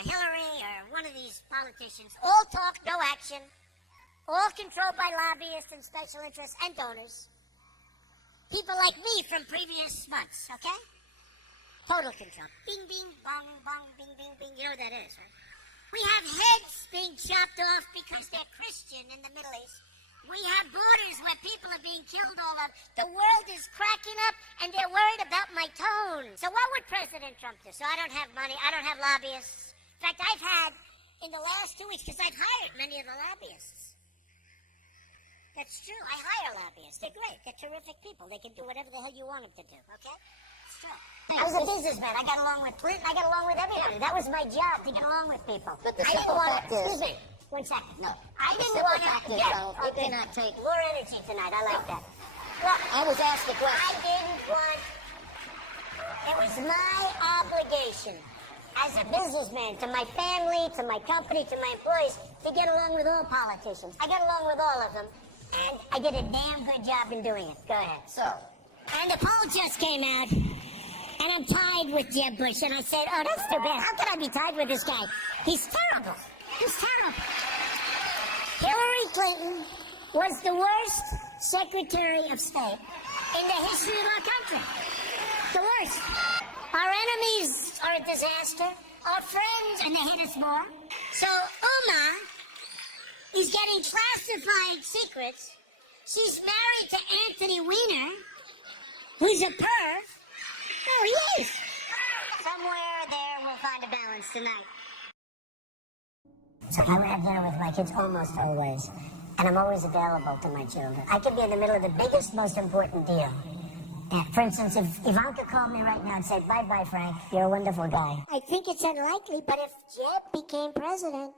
Hillary or one of these politicians, all talk, no action, all controlled by lobbyists and special interests and donors. People like me from previous months, okay? Total control. Bing, bing, bong, bong, bing, bing, bing. You know what that is, right? We have heads being chopped off because they're Christian in the Middle East. We have borders where people are being killed all over. The world is cracking up, and they're worried about my tone. So what would President Trump do? So I don't have money. I don't have lobbyists. In fact, I've had, in the last 2 weeks, because I've hired many of the lobbyists. That's true. I hire lobbyists. They're great. They're terrific people. They can do whatever the hell you want them to do, okay? It's true. I was a businessman. I got along with Clinton. I got along with everybody. That was my job, to get along with people. But the I didn't want to... Excuse me. 1 second. No. I didn't want to... Yeah, you cannot take... More energy tonight. I like that. Look, I was asked a question. I didn't want... It was my obligation as a businessman to my family, to my company, to my employees, to get along with all politicians. I got along with all of them, and I did a damn good job in doing it. Go ahead. So, and the poll just came out, and I'm tied with Jeb Bush, and I said, oh, that's too bad. How can I be tied with this guy? He's terrible. He's terrible. Hillary Clinton was the worst Secretary of State in the history of our country. The worst. Our enemies are a disaster. Our friends, and they hate us more. So Uma is getting classified secrets. She's married to Anthony Weiner, who's a perv. Oh, he is. Somewhere there we'll find a balance tonight. So I have dinner with my kids almost always, and I'm always available to my children. I could be in the middle of the biggest, most important deal. For instance, if Ivanka called me right now and said, bye-bye, Frank, you're a wonderful guy. I think it's unlikely, but if Jeb became president,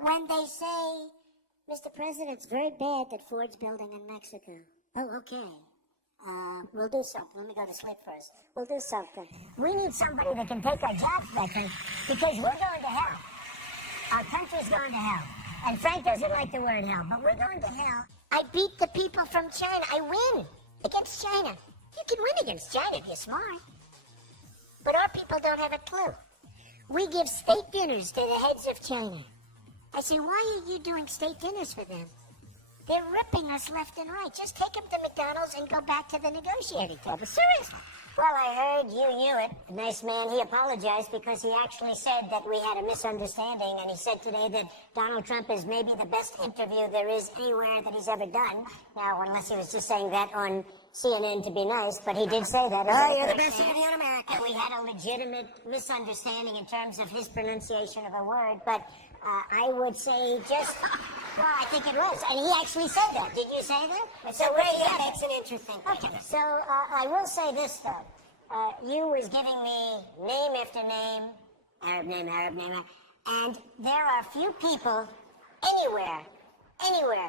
when they say, Mr. President, it's very bad that Ford's building in Mexico. Oh, okay. We'll do something. Let me go to sleep first. We'll do something. We need somebody that can take our jobs back, because we're going to hell. Our country's going to hell. And Frank doesn't like the word hell, but we're going to hell. I beat the people from China. I win against China. You can win against China if you're smart. But our people don't have a clue. We give state dinners to the heads of China. I say, why are you doing state dinners for them? They're ripping us left and right. Just take them to McDonald's and go back to the negotiating table. Seriously. Well, I heard Hewitt, a nice man, he apologized because he actually said that we had a misunderstanding, and he said today that Donald Trump is maybe the best interview there is anywhere that he's ever done. Now, unless he was just saying that on CNN to be nice, but he did say that. Oh, you're the best interview in America. We had a legitimate misunderstanding in terms of his pronunciation of a word, but I would say just... Well, I think it was, and he actually said that. Did you say that? So yeah, that's an interesting thing. Okay, so I will say this, though. You was giving me name after name, Arab name, and there are few people anywhere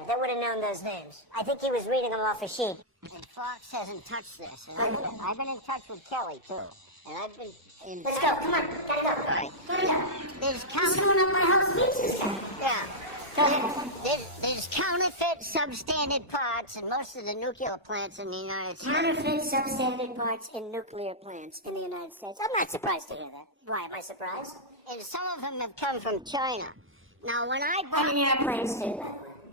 that would have known those names. I think he was reading them off a sheet. And Fox hasn't touched this. I've been in touch with Kelly, too. And I've been in... Let's go, come on, gotta go. All right. Gotta go. There's coming up my house. Yeah. There's counterfeit substandard parts in most of the nuclear plants in the United States. Counterfeit substandard parts in nuclear plants in the United States. I'm not surprised to hear that. Why am I surprised? And some of them have come from China. Now, when I brought... And in airplanes, too.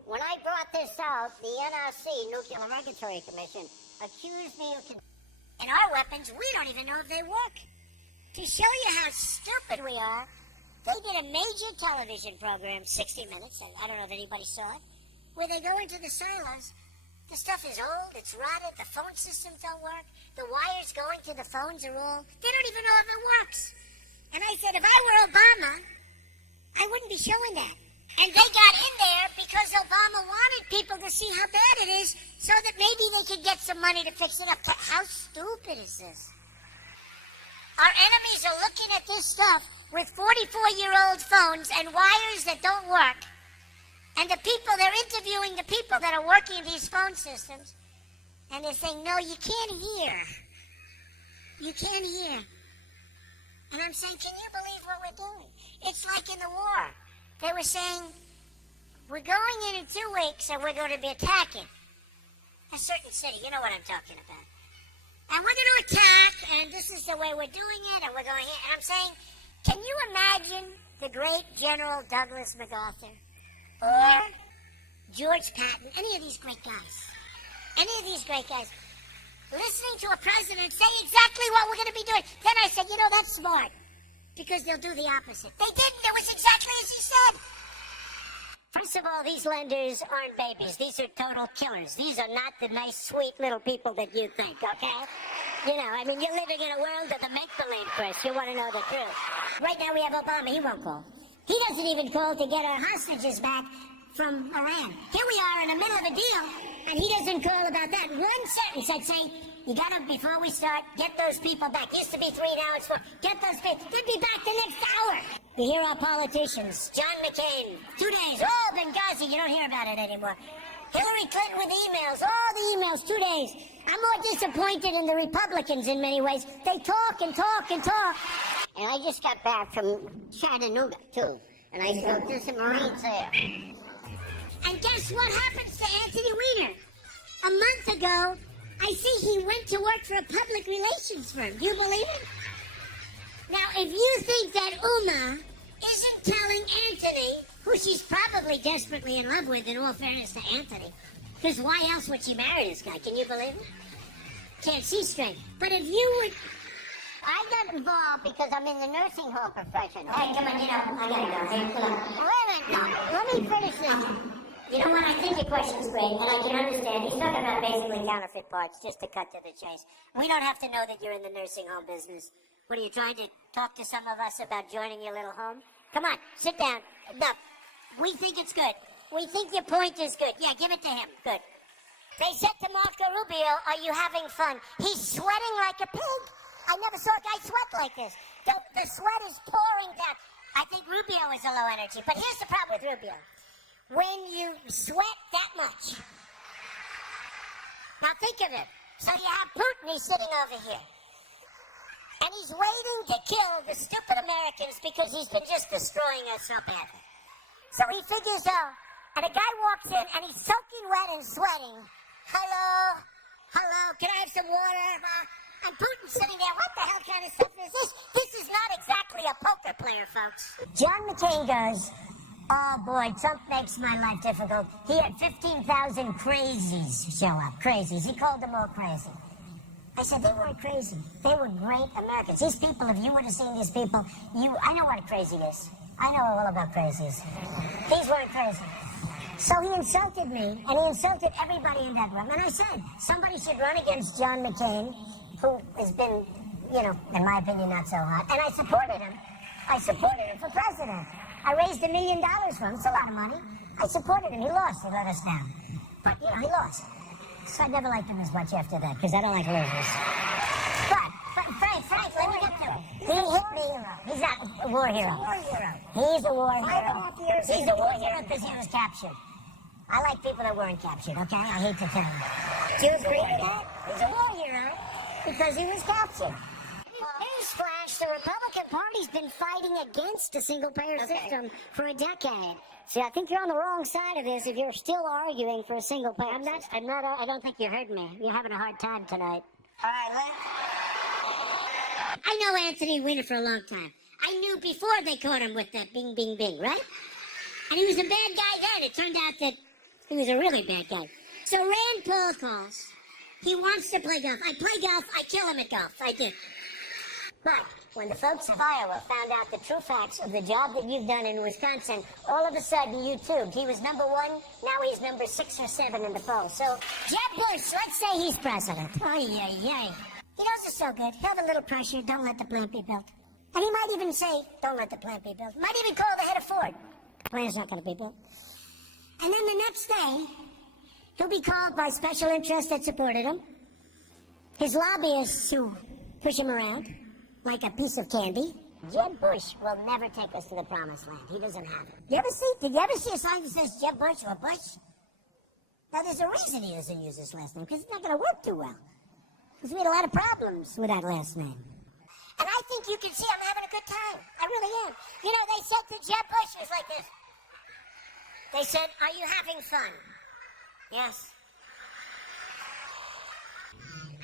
When I brought this out, the NRC, Nuclear Regulatory Commission, accused me of... And our weapons, we don't even know if they work. To show you how stupid we are... They did a major television program, 60 Minutes, and I don't know if anybody saw it, where they go into the silos. The stuff is old, it's rotted, the phone systems don't work. The wires going to the phones are all, they don't even know if it works. And I said, if I were Obama, I wouldn't be showing that. And they got in there because Obama wanted people to see how bad it is so that maybe they could get some money to fix it up. How stupid is this? Our enemies are looking at this stuff with 44-year-old phones and wires that don't work. And the people, they're interviewing the people that are working these phone systems. And they're saying, no, you can't hear. You can't hear. And I'm saying, can you believe what we're doing? It's like in the war. They were saying, we're going in 2 weeks and we're going to be attacking a certain city. You know what I'm talking about. And we're going to attack, and this is the way we're doing it, and we're going here. And I'm saying, Can you imagine the great General Douglas MacArthur or George Patton, any of these great guys, listening to a president say exactly what we're going to be doing? Then I said, that's smart, because they'll do the opposite. They didn't. It was exactly as he said. First of all, these lenders aren't babies. These are total killers. These are not the nice, sweet little people that you think, okay? You're living in a world of the make-believe, Chris. You want to know the truth. Right now we have Obama. He won't call. He doesn't even call to get our hostages back from Iran. Here we are in the middle of a deal, and he doesn't call about that. One sentence, I'd say, you gotta, before we start, get those people back. Used to be 3, now it's 4. Get those people. They'll be back the next hour. We hear our politicians. John McCain, 2 days. Oh, Benghazi, you don't hear about it anymore. Hillary Clinton with emails. Oh, the emails, 2 days. I'm more disappointed in the Republicans in many ways. They talk and talk and talk. And I just got back from Chattanooga, too. And I spoke to some Marines there. And guess what happens to Anthony Weiner? A month ago, I see he went to work for a public relations firm. Do you believe it? Now, if you think that Uma isn't telling Anthony, who she's probably desperately in love with, in all fairness to Anthony, because why else would she marry this guy? Can you believe it? Can't see straight. But if you would... I got involved because I'm in the nursing home profession. Hey, come on, I gotta go. Hey, come on. Wait a minute, no. Let me finish this. You know what? I think your question's great, and I can understand. He's talking about basically counterfeit parts, just to cut to the chase. We don't have to know that you're in the nursing home business. What, are you trying to talk to some of us about joining your little home? Come on, sit down. Enough. We think it's good. We think your point is good. Yeah, give it to him. Good. They said to Marco Rubio, are you having fun? He's sweating like a pig. I never saw a guy sweat like this. The sweat is pouring down. I think Rubio is a low energy, but here's the problem with Rubio. When you sweat that much. Now think of it. So you have Putin, he's sitting over here. And he's waiting to kill the stupid Americans because he's been just destroying us so badly. So he figures out, and a guy walks in and he's soaking wet and sweating. Hello? Can I have some water? And Putin's sitting there, what the hell kind of stuff is this? This is not exactly a poker player, folks. John McCain goes, oh boy, Trump makes my life difficult. He had 15,000 crazies show up. Crazies. He called them all crazy. I said, they weren't crazy. They were great Americans. These people, if you would have seen these people, I know what a crazy is. I know all about crazies. These weren't crazy. So he insulted me, and he insulted everybody in that room. And I said, somebody should run against John McCain, who has been, in my opinion, not so hot. And I supported him. I supported him for president. I raised $1 million for him. It's a lot of money. I supported him. He lost. He let us down. But, he lost. So I never liked him as much after that, because I don't like losers. But Frank, let me get to it. He hit me. He's not a war hero. He's a war hero. He's a war hero because he was captured. I like people that weren't captured, okay? I hate to tell you. Do you agree with that? He's a war hero because he was captured. Newsflash, the Republican Party's been fighting against a single-payer system for a decade. See, I think you're on the wrong side of this if you're still arguing for a single-payer system. I don't think you heard me. You're having a hard time tonight. All right, I know Anthony Weiner for a long time. I knew before they caught him with that bing, bing, bing, right? And he was a bad guy then. It turned out that he was a really bad guy. So Rand Paul calls. He wants to play golf. I play golf. I kill him at golf. I do. But when the folks of Iowa found out the true facts of the job that you've done in Wisconsin, all of a sudden you tubed. He was number 1. Now he's number 6 or 7 in the polls. So Jeb Bush, let's say he's president. Ay. He knows it's so good. He'll have a little pressure. Don't let the plant be built. And he might even say, don't let the plant be built. Might even call the head of Ford. The plant's not going to be built. And then the next day, he'll be called by special interests that supported him. His lobbyists who push him around like a piece of candy. Jeb Bush will never take us to the promised land. He doesn't have it. Did you ever see a sign that says Jeb Bush or Bush? Now, there's a reason he doesn't use this last name, because it's not going to work too well. Because we had a lot of problems with that last name. And I think you can see I'm having a good time. I really am. They said to Jeb Bush, it was like this. They said, are you having fun? Yes.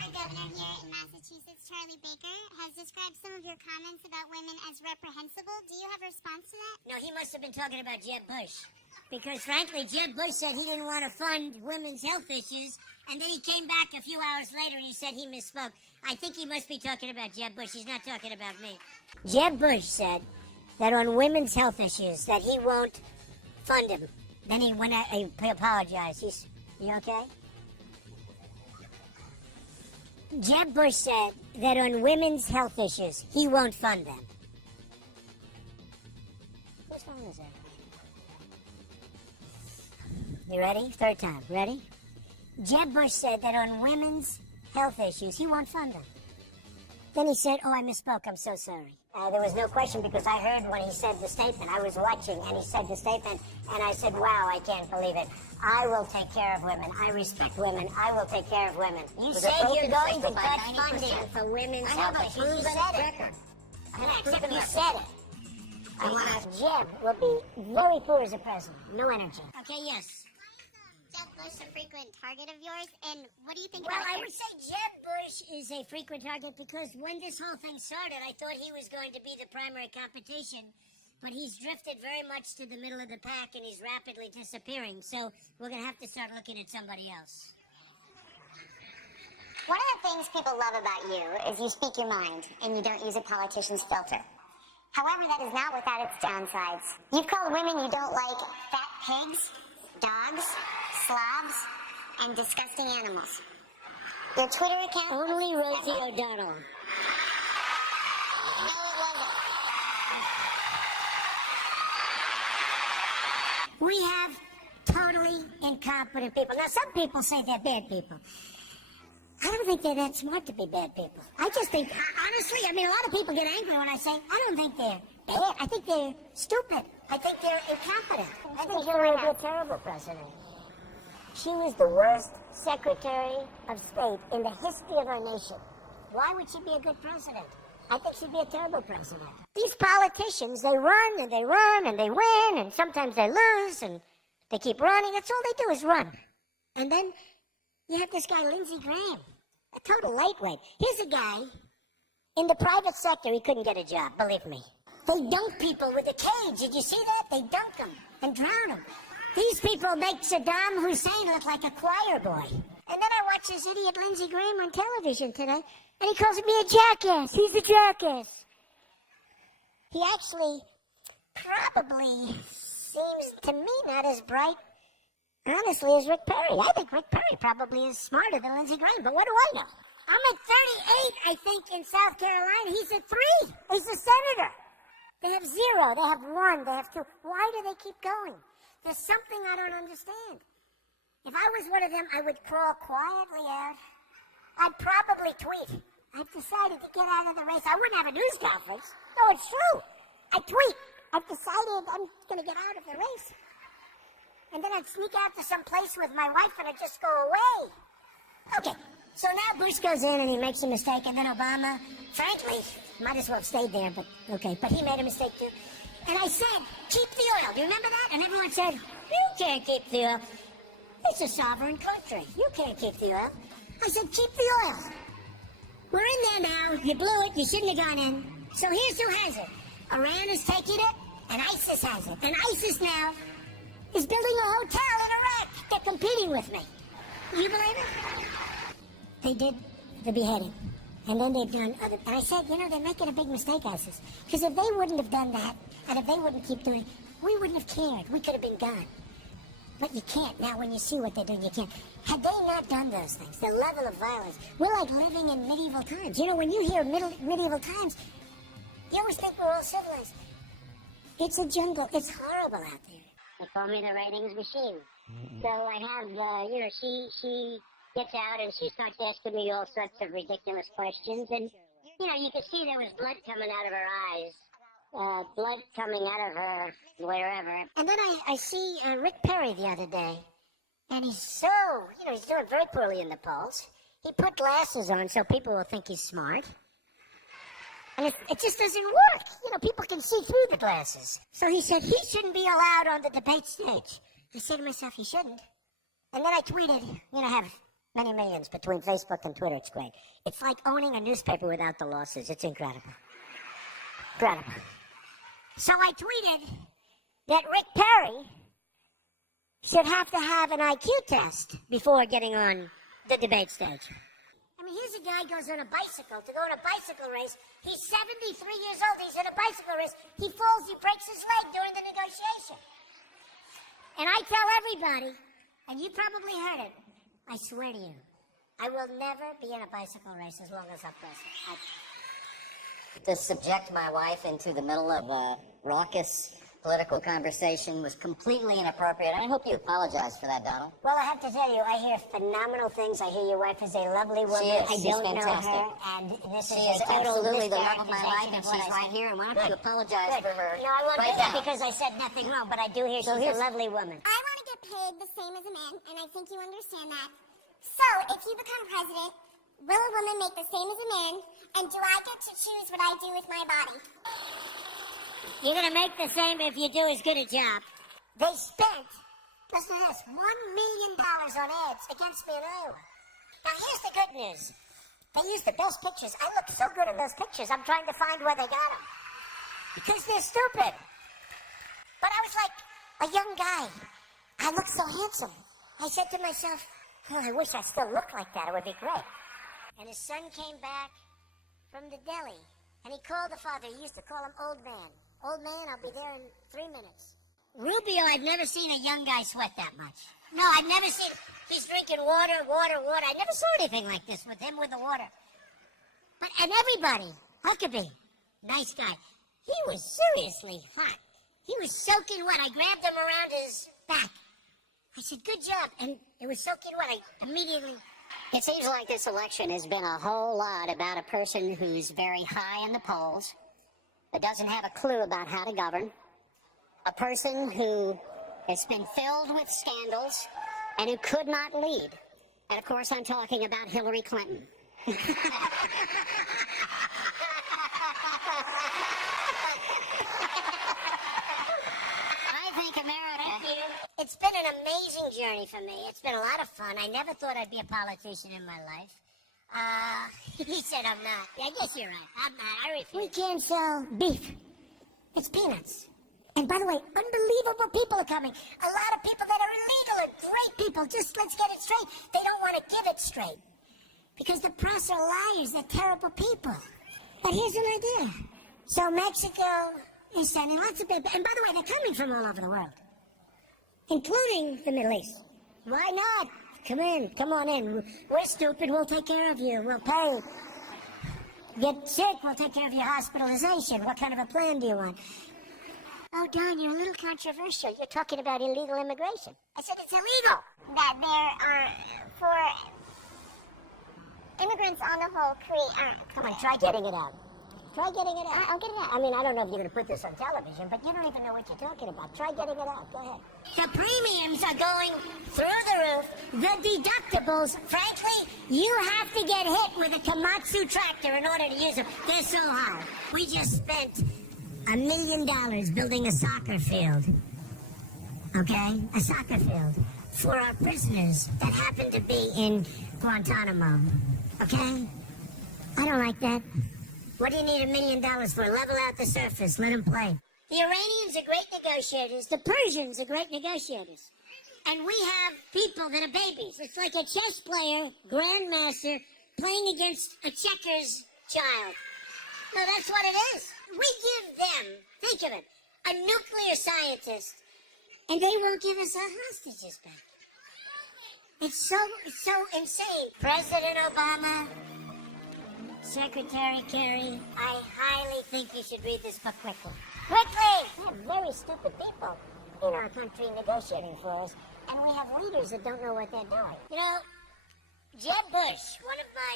I got governor here in Massachusetts, Charlie Baker, has described some of your comments about women as reprehensible. Do you have a response to that? No, he must have been talking about Jeb Bush. Because, frankly, Jeb Bush said he didn't want to fund women's health issues, and then he came back a few hours later and he said he misspoke. I think he must be talking about Jeb Bush. He's not talking about me. Jeb Bush said that on women's health issues that he won't fund him. Then he went out, he apologized. You okay? Jeb Bush said that on women's health issues, he won't fund them. Whose phone is that? You ready? Third time. Ready? Jeb Bush said that on women's health issues, he won't fund them. Then he said, oh, I misspoke. I'm so sorry. There was no question because I heard when he said the statement. I was watching and he said the statement and I said, wow, I can't believe it. I will take care of women. I respect women. I will take care of women. You said you're going to cut funding for women's health issues. You said it. Except you said it. I want Jeb will be very poor as a president. No energy. Okay, yes. Jeb Bush a frequent target of yours, and what do you think Well, about I would say Jeb Bush is a frequent target because when this whole thing started, I thought he was going to be the primary competition, but he's drifted very much to the middle of the pack and he's rapidly disappearing. So we're going to have to start looking at somebody else. One of the things people love about you is you speak your mind and you don't use a politician's filter. However, that is not without its downsides. You've called women you don't like fat pigs, dogs, slobs, and disgusting animals. Your Twitter account... Only Rosie O'Donnell. No, it wasn't. We have totally incompetent people. Now, some people say they're bad people. I don't think they're that smart to be bad people. I just think, honestly, I mean, a lot of people get angry when I say, I don't think they're bad. I think they're stupid. I think they're incompetent. I think she would be a terrible president. She was the worst Secretary of State in the history of our nation. Why would she be a good president? I think she'd be a terrible president. These politicians, they run and they run and they win and sometimes they lose and they keep running. That's all they do is run. And then you have this guy, Lindsey Graham, a total lightweight. Here's a guy, in the private sector, he couldn't get a job, believe me. They dunk people with a cage. Did you see that? They dunk them and drown them. These people make Saddam Hussein look like a choir boy. And then I watch this idiot Lindsey Graham on television today, and he calls me a jackass. He's a jackass. He actually probably seems to me not as bright, honestly, as Rick Perry. I think Rick Perry probably is smarter than Lindsey Graham, but what do I know? I'm at 38, I think, in South Carolina. He's at 3. He's a senator. They have 0. They have 1. They have 2. Why do they keep going? There's something I don't understand. If I was one of them, I would crawl quietly out. I'd probably tweet. I've decided to get out of the race. I wouldn't have a news conference. No, it's true. I tweet. I've decided I'm going to get out of the race. And then I'd sneak out to some place with my wife and I'd just go away. Okay, so now Bush goes in and he makes a mistake, and then Obama, frankly, might as well have stayed there, but okay. But he made a mistake too. And I said, keep the oil. Do you remember that? And everyone said, you can't keep the oil. It's a sovereign country. You can't keep the oil. I said, keep the oil. We're in there now. You blew it. You shouldn't have gone in. So here's who has it. Iran is taking it, and ISIS has it. And ISIS now is building a hotel in Iraq. They're competing with me. Do you believe it? They did the beheading. And then they've done other... And I said, they're making a big mistake, ISIS. Because if they wouldn't have done that, and if they wouldn't keep doing it, we wouldn't have cared. We could have been gone. But you can't. Now, when you see what they're doing, you can't. Had they not done those things, the level of violence, we're like living in medieval times. When you hear medieval times, you always think we're all civilized. It's a jungle. It's horrible out there. They call me the ratings machine. So I have, she gets out and she starts asking me all sorts of ridiculous questions. And, you could see there was blood coming out of her eyes. Blood coming out of her wherever. And then I see Rick Perry the other day. And he's so, he's doing very poorly in the polls. He put glasses on so people will think he's smart. And it just doesn't work. People can see through the glasses. So he said he shouldn't be allowed on the debate stage. I said to myself, he shouldn't. And then I tweeted, have Many millions between Facebook and Twitter. It's great. It's like owning a newspaper without the losses. It's incredible. Incredible. So I tweeted that Rick Perry should have to have an IQ test before getting on the debate stage. I mean, here's a guy goes on a bicycle to go on a bicycle race. He's 73 years old. He's in a bicycle race. He falls. He breaks his leg during the negotiation. And I tell everybody, and you probably heard it, I swear to you, I will never be in a bicycle race as long as I'm president. To subject my wife into the middle of a raucous political conversation was completely inappropriate. I hope you apologize for that, Donald. Well, I have to tell you, I hear phenomenal things. I hear your wife is a lovely woman. She is. I She's don't fantastic. know her, and this She is is a total absolutely the love of my life, mischaracterization and of what she's I right said. here. And why don't you apologize Good. for her? No, I won't right do that now. because I said nothing wrong, but I do hear she's a lovely woman. I want to get paid the same as a man, and I think you understand that. So, if you become president, will a woman make the same as a man, and do I get to choose what I do with my body? You're going to make the same if you do as good a job. They spent, listen to this, $1 million on ads against me in Iowa. Now, here's the good news. They used the best pictures. I look so good in those pictures. I'm trying to find where they got them. Because they're stupid. But I was like a young guy. I look so handsome. I said to myself, oh, I wish I still looked like that. It would be great. And his son came back from the deli. And he called the father. He used to call him Old Man. Old Man, I'll be there in 3 minutes. Rubio, I've never seen a young guy sweat that much. No, I've never seen. He's drinking water. I never saw anything like this with him with the water. But, and everybody, Huckabee, nice guy. He was seriously hot. He was soaking wet. I grabbed him around his back. I said, good job. And it was soaking wet. I immediately... It seems like this election has been a whole lot about a person who's very high in the polls, but doesn't have a clue about how to govern, a person who has been filled with scandals and who could not lead. And of course, I'm talking about Hillary Clinton. I think America... It's been an amazing journey for me. It's been a lot of fun. I never thought I'd be a politician in my life. He said I'm not. I guess you're right. I'm not. I refuse. We can't sell beef. It's peanuts. And by the way, unbelievable people are coming. A lot of people that are illegal are great people. Just let's get it straight. They don't want to give it straight. Because the press are liars. They're terrible people. But here's an idea. So Mexico is sending lots of people. And by the way, they're coming from all over the world, including the Middle East. Why not? Come in. Come on in. We're stupid. We'll take care of you. We'll pay. Get sick. We'll take care of your hospitalization. What kind of a plan do you want? Oh, Don, you're a little controversial. You're talking about illegal immigration. I said it's illegal. That there are, for immigrants on the whole, Come on, try getting it out. Try getting it out. I'll get it out. I mean, I don't know if you're going to put this on television, but you don't even know what you're talking about. Try getting it out. Go ahead. The premiums are going through the roof. The deductibles, frankly, you have to get hit with a Komatsu tractor in order to use them. They're so high. We just spent $1 million building a soccer field. Okay? A soccer field for our prisoners that happen to be in Guantanamo. Okay? I don't like that. What do you need $1 million for? Level out the surface. Let them play. The Iranians are great negotiators. The Persians are great negotiators. And we have people that are babies. It's like a chess player, grandmaster, playing against a checkers child. No, that's what it is. We give them, think of it, a nuclear scientist, and they won't give us our hostages back. It's so insane. President Obama, Secretary Kerry, I highly think you should read this book quickly. Quickly! We have very stupid people in our country negotiating for us, and we have leaders that don't know what they're doing. You know, Jeb Bush, one of my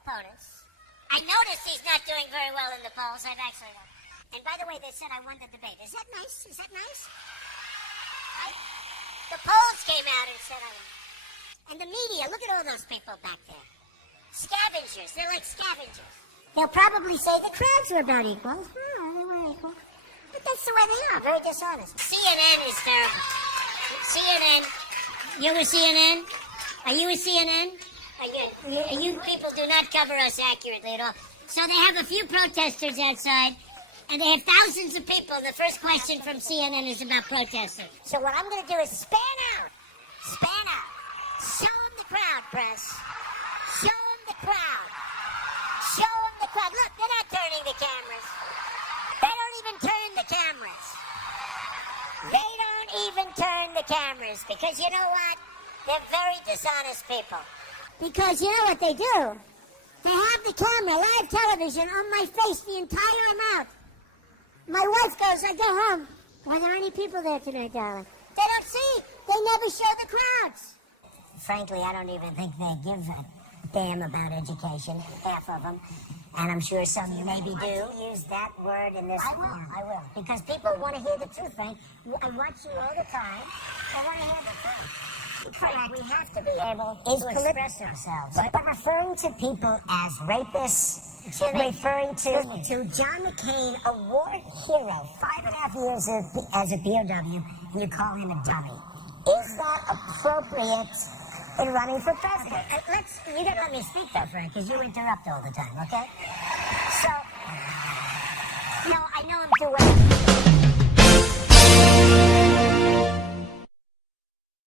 opponents, I noticed he's not doing very well in the polls. I've actually won. And by the way, they said I won the debate. Is that nice? Is that nice? The polls came out and said I won. And the media, look at all those people back there. Scavengers. They're like scavengers. They'll probably say the crowds were about equal. Oh, they were equal. But that's the way they are. Very dishonest. CNN is terrible. CNN. You ever CNN? Are you a CNN? You people do not cover us accurately at all. So they have a few protesters outside, and they have thousands of people. The first question from CNN is about protesters. So what I'm going to do is span out. Span out. Show them the crowd, press. Show them the crowd. Show them the crowd. Look, they're not turning the cameras. They don't even turn the cameras. They don't even turn the cameras because you know what? They're very dishonest people. Because you know what they do? They have the camera, live television, on my face the entire amount. My wife goes, I go home. Were there any people there tonight, darling? They don't see. They never show the crowds. Frankly, I don't even think they give a damn about education, half of them. And I'm sure some maybe do use that word in this. I will. Because people want to hear the truth, Frank. I watch you all the time. I want to hear the truth. Frank, we have to be able to express ourselves. But referring to people as rapists, referring to John McCain, a war hero, 5.5 years as a POW, and you call him a dummy. Is that appropriate in running for president? You gotta let me speak though, Frank, because you interrupt all the time, okay? So, no, I know him too well.